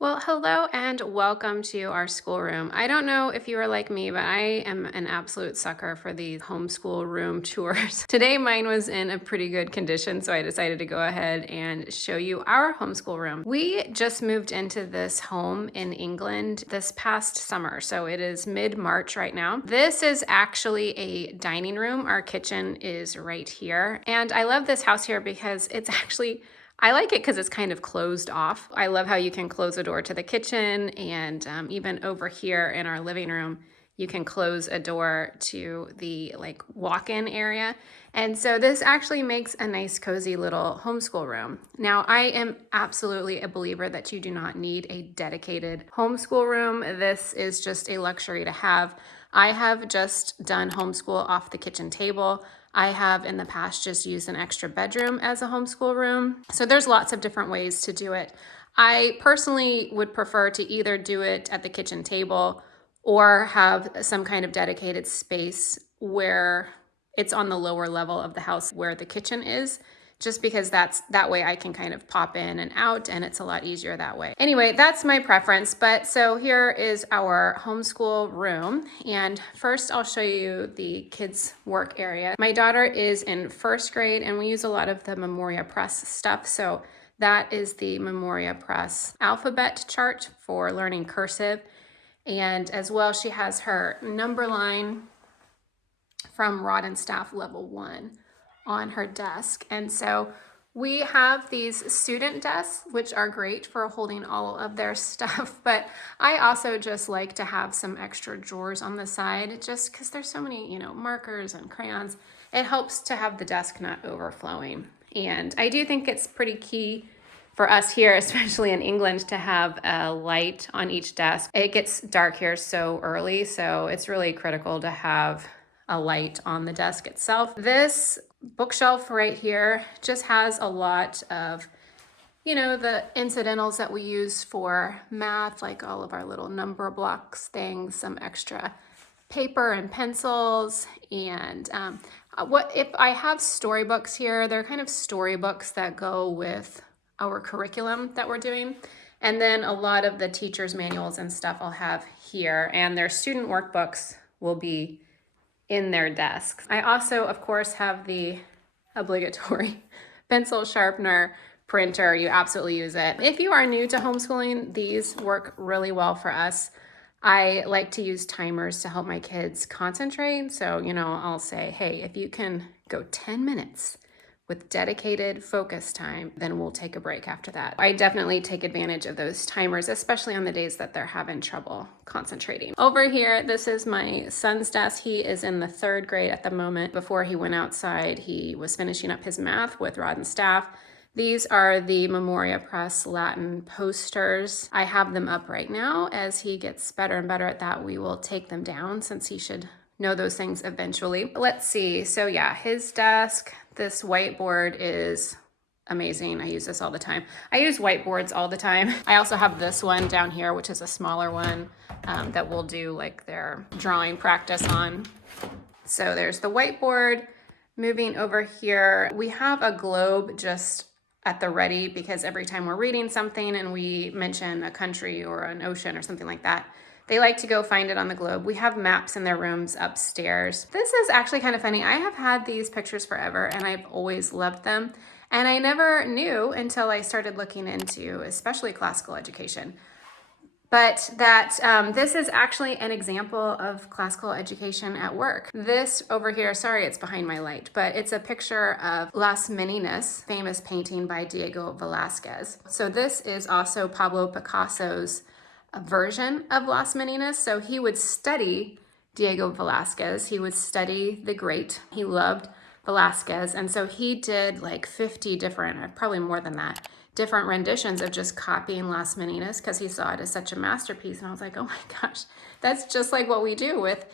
Well, hello and welcome to our schoolroom. I don't know if you are like me, but I am an absolute sucker for these homeschool room tours. Today, mine was in a pretty good condition, so I decided to go ahead and show you our homeschool room. We just moved into this home in England this past summer, so it is mid-March right now. This is actually a dining room. Our kitchen is right here, and I love this house here because it's actually I like it because it's kind of closed off. I love how you can close a door to the kitchen, and even over here in our living room, you can close a door to the like walk-in area. And so this actually makes a nice cozy little homeschool room. Now, I am absolutely a believer that you do not need a dedicated homeschool room. This is just a luxury to have. I have just done homeschool off the kitchen table. I have in the past just used an extra bedroom as a homeschool room. So there's lots of different ways to do it. I personally would prefer to either do it at the kitchen table or have some kind of dedicated space where it's on the lower level of the house where the kitchen is, just because that way I can kind of pop in and out and it's a lot easier that way. Anyway, that's my preference. But so here is our homeschool room. And first I'll show you the kids' work area. My daughter is in first grade and we use a lot of the Memoria Press stuff. So that is the Memoria Press alphabet chart for learning cursive. And as well, she has her number line from Rod and Staff Level 1 on her desk. And so we have these student desks, which are great for holding all of their stuff, but I also just like to have some extra drawers on the side just because there's so many, markers and crayons. It helps to have the desk not overflowing. And I do think it's pretty key for us here, especially in England, to have a light on each desk. It gets dark here so early, so it's really critical to have a light on the desk itself. This bookshelf right here just has a lot of, the incidentals that we use for math, like all of our little number blocks things, some extra paper and pencils, and what if I have storybooks here, they're kind of storybooks that go with our curriculum that we're doing. And then a lot of the teacher's manuals and stuff I'll have here, and their student workbooks will be in their desks. I also, of course, have the obligatory pencil sharpener, printer. You absolutely use it. If you are new to homeschooling, these work really well for us. I like to use timers to help my kids concentrate. So, I'll say, hey, if you can go 10 minutes with dedicated focus time, then we'll take a break after that. I definitely take advantage of those timers, especially on the days that they're having trouble concentrating. Over here, this is my son's desk. He is in the third grade at the moment. Before he went outside, he was finishing up his math with Rod and Staff. These are the Memoria Press Latin posters. I have them up right now. As he gets better and better at that, we will take them down since he should know those things eventually. Let's see. So yeah, his desk, this whiteboard is amazing. I use this all the time. I use whiteboards all the time. I also have this one down here, which is a smaller one that we'll do like their drawing practice on. So there's the whiteboard. Moving over here, we have a globe just at the ready because every time we're reading something and we mention a country or an ocean or something like that, they like to go find it on the globe. We have maps in their rooms upstairs. This is actually kind of funny. I have had these pictures forever and I've always loved them. And I never knew until I started looking into especially classical education. But that this is actually an example of classical education at work. This over here, sorry, it's behind my light, but it's a picture of Las Meninas, famous painting by Diego Velázquez. So this is also Pablo Picasso's version of Las Meninas. So he would study Diego Velázquez. He would study the great. He loved Velázquez. And so he did like 50 different, or probably more than that, different renditions of just copying Las Meninas because he saw it as such a masterpiece. And I was like, oh my gosh, that's just like what we do with,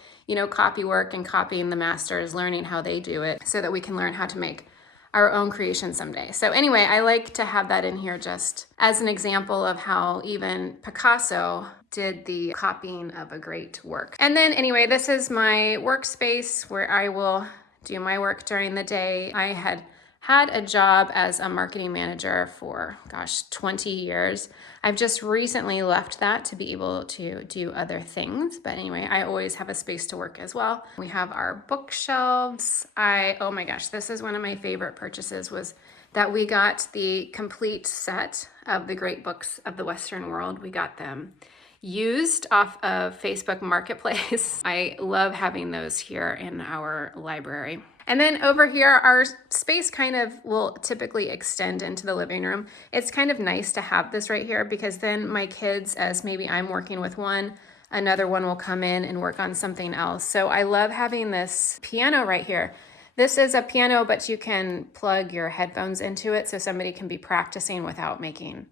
copy work and copying the masters, learning how they do it so that we can learn how to make our own creation someday. So anyway, I like to have that in here just as an example of how even Picasso did the copying of a great work. And then anyway, this is my workspace where I will do my work during the day. I had had a job as a marketing manager for, gosh, 20 years. I've just recently left that to be able to do other things. But anyway, I always have a space to work as well. We have our bookshelves. Oh my gosh, this is one of my favorite purchases, was that we got the complete set of the great books of the Western world. We got them used off of Facebook Marketplace. I love having those here in our library. And then over here, our space kind of will typically extend into the living room. It's kind of nice to have this right here, because then my kids, as maybe I'm working with one, another one will come in and work on something else. So I love having this piano right here. This is a piano, but you can plug your headphones into it so somebody can be practicing without making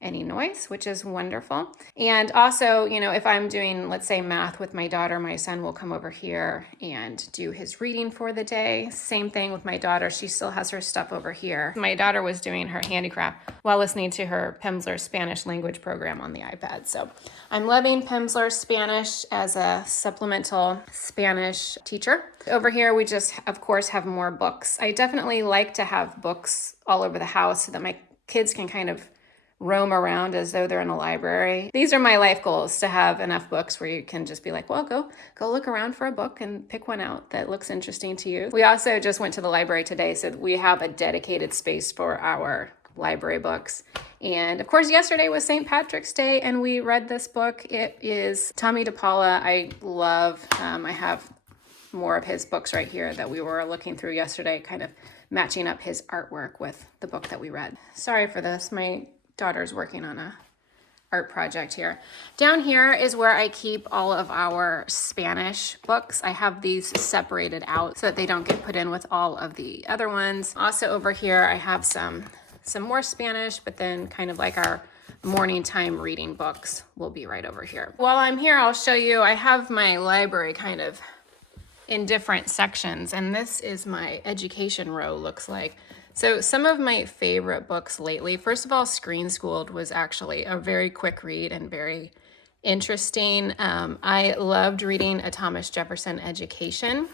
any noise, which is wonderful. And also, you know, if I'm doing, let's say, math with my daughter, my son will come over here and do his reading for the day. Same thing with my daughter. She still has her stuff over here. My daughter was doing her handicraft while listening to her Pimsleur Spanish language program on the iPad. So I'm loving Pimsleur Spanish as a supplemental Spanish teacher. Over here, we just, of course, have more books. I definitely like to have books all over the house so that my kids can kind of roam around as though they're in a library. These are my life goals, to have enough books where you can just be like, well, go look around for a book and pick one out that looks interesting to you. We also just went to the library today, so we have a dedicated space for our library books. And of course, yesterday was St. Patrick's Day, and we read this book. It is Tommy DePaula. I love, I have more of his books right here that we were looking through yesterday, kind of matching up his artwork with the book that we read. Sorry for this. My daughter's working on a art project here. Down here is where I keep all of our Spanish books. I have these separated out so that they don't get put in with all of the other ones. Also over here, I have some more Spanish, but then kind of like our morning time reading books will be right over here. While I'm here, I'll show you, I have my library kind of in different sections, and this is my education row, looks like. So some of my favorite books lately, first of all, Screen Schooled was actually a very quick read and very interesting. I loved reading A Thomas Jefferson Education.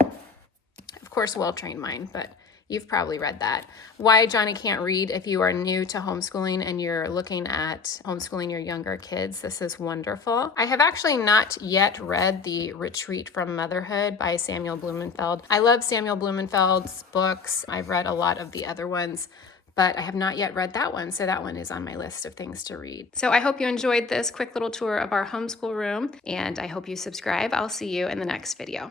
Of course, Well-Trained Mind, but you've probably read that. Why Johnny Can't Read. If you are new to homeschooling and you're looking at homeschooling your younger kids, this is wonderful. I have actually not yet read The Retreat from Motherhood by Samuel Blumenfeld. I love Samuel Blumenfeld's books. I've read a lot of the other ones, but I have not yet read that one. So that one is on my list of things to read. So I hope you enjoyed this quick little tour of our homeschool room, and I hope you subscribe. I'll see you in the next video.